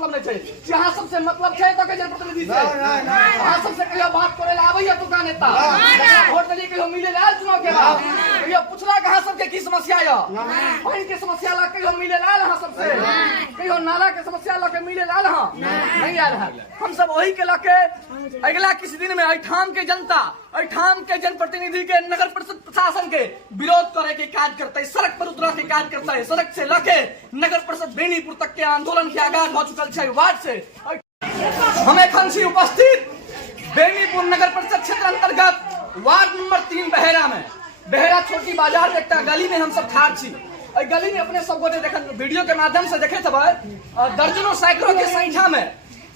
मतलब नहीं है। यहाँ सबसे मतलब है तो के जनप्रतिनिधि से यहाँ सबसे कहियो बात करे ला आवे तो का नेता वोट के लिए कहियो मिले लाल चुनाव के बाद कहियो पूछला कहां सबके की समस्या है पानी के समस्या ला कहियो मिले लाल हां सबसे कहियो नाला के समस्या ला के मिले लाल हां नहीं आल है। हम सब वही के लाके अगला किसी दिन में अठाम के जनता अठाम के जनप्रतिनिधि के नगर परिषद प्रशासन के विरोध करे के कार्य करता है, सड़क पर उतरा के कार्य करता है। सड़क से लेके नगर परिषद बेनीपुर तक के आंदोलन के आगाज हो चुकल है। वार्ड से हमें खंसी उपस्थित बेनीपुर नगर परिषद क्षेत्र अंतर्गत वार्ड नंबर 3 बहेरा में बहेरा छोटी बाजार एक गली में हम सब ठाड़ छी। गली में अपने सब गोटे वीडियो के माध्यम से देखे थे दर्जनों सैकड़ों के संख्या में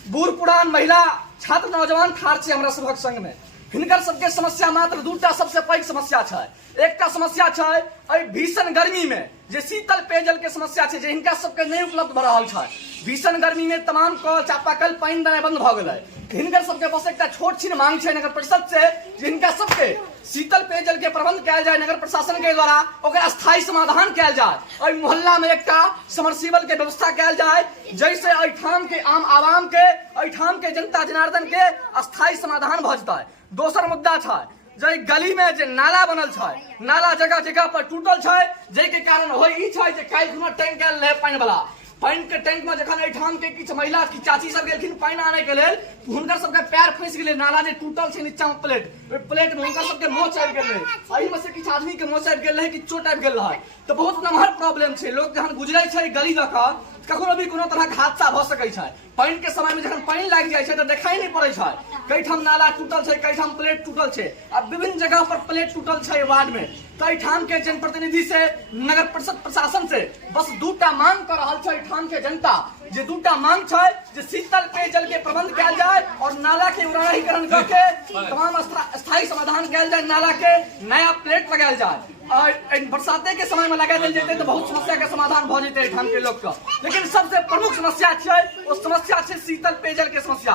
बूढ़ पुरान महिला छात्र नौजवान ठाड़ छी हमरा सभक संग में। हिनकर सबके समस्या मात्र दूटा सबसे पैघ समस्या है। एकटा समस्या है भीषण गर्मी में जे शीतल पेयजल के समस्या है जे हिनका सबके नहीं उपलब्ध भ रहल है। भीषण गर्मी में तमाम कल चापाकल पानी देना बंद भ गेल। हिनकर सबके बस एक छोट छीन मांग है नगर परिषद से जे हिनका सबके शीतल पेयजल के प्रबंध किया जाए, नगर प्रशासन के द्वारा ओकरा स्थायी समाधान किया जाए। मोहल्ला में एक समरसीबल के व्यवस्था किया जाए जैसे अठाम के आम आवाम के अठाम के जनता जनार्दन के स्थायी समाधान भ जाए। दोसर मुद्दा है जे गली में जे नाला बनल है, नाला जगह जगह पर टूटल है जे के कारण होई छै जे काल खुना टैंक आयल रहे पानी वाला पानी के टैंक में जखन एठाम के किछ महिला की चाची सब गेलखिन पानी आने के लेल हुनकर सबके पैर फंस गेले। नाला जे टूटल छै नीचा में प्लेट में हुनकर सबके मोच आबि गेल रहे। एही में से किछ आदमी के मोच आबि गेल रहे कि चोट आबि गेल रहे। तो बहुत नमहर प्रॉब्लम छै। लोग जखन गुजरै छै गली लऽ कऽ कखनो भी कोनो तरह हादसा भ सकै छै। पानी के समय में जखन पानी लाग जाय छै तो देखाई नहीं पड़े छै। कई ठाम नाला टूटल छै, कई ठाम प्लेट टूटल छै। अब विभिन्न जगह पर प्लेट टूटल छै वार्ड में। कई ठाम के जनप्रतिनिधि से नगर परिषद प्रशासन से बस दूटा मांग कर रहल छै। ठाम के जनता जे दूटा मांग छै जे शीतल पेयजल के प्रबंध किया जाए और नाला के उन्नतीकरण करके तमाम स्थायी समाधान किया जाए, नाला के नया प्लेट लगायल जाए और बरसाते के समय में लगा दिल जाते तो बहुत समस्या के समाधान भ जेते ठाम के लोग का। लेकिन सबसे प्रमुख समस्या है वो समस्या है शीतल पेयजल के समस्या।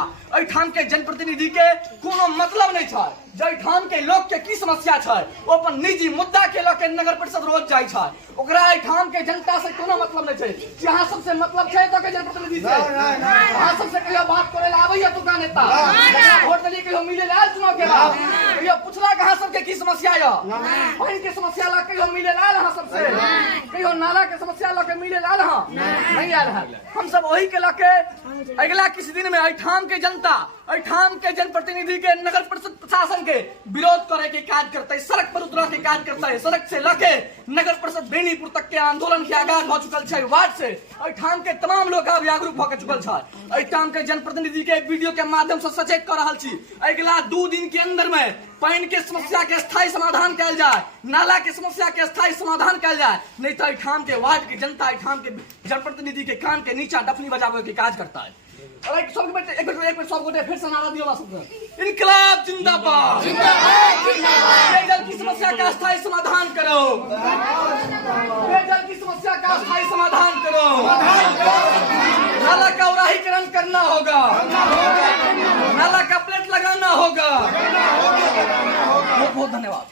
ठाम के जनप्रतिनिधि के कोनो मतलब नहीं है। जे ठाम के लोग के की समस्या है वो अपन निजी मुद्दा के लोग के नगर परिषद रोज जाय छै। ओकरा ठाम के जनता से कोनो मतलब नहीं है। यहाँ सबसे मतलब है तो के जनप्रतिनिधि से यहाँ सबसे कहियो बात करे ला आवे तो का नेता वोट के लिए कहियो मिले लाल चुनाव के बाद कहियो पूछला कहां सबके की समस्या है पानी के समस्या ला कहियो मिले लाल हां सबसे कहियो नाला के समस्या ला के मिले लाल हां नहीं आल है। हम सब वही के लाके अगला किसी दिन में अठाम के जनता अठाम के जनप्रतिनिधि के नगर परिषद प्रशासन के विरोध करे के कार्य करता है, सड़क पर उतरा के कार्य करता है। सड़क से लेके नगर परिषद बेनीपुर तक के आंदोलन के आगाज हो चुकल है। वार्ड से अठाम के तमाम लोग अब जागरूक होकर चुकल है। अठाम के जनप्रतिनिधि के वीडियो के माध्यम से सचेत कर रहा छी अगला 2 दिन के अंदर में पानी के समस्या के स्थायी समाधान किया जाए, नाला के समस्या के स्थायी समाधान किया जाए। नहीं तो अठाम के वार्ड की जनता अठाम के जनप्रतिनिधि के कान के नीचा डफली बजावे के कार्य करता है। एक मिनट सब गोटे फिर से नारा दियो ना सब इनकलाब जिंदाबाद पेयजल की समस्या का स्थायी समाधान करो, पेयजल की समस्या का स्थायी समाधान करो, नाला का उराहीकरण करना होगा, नाला का प्लेट लगाना होगा। बहुत बहुत धन्यवाद।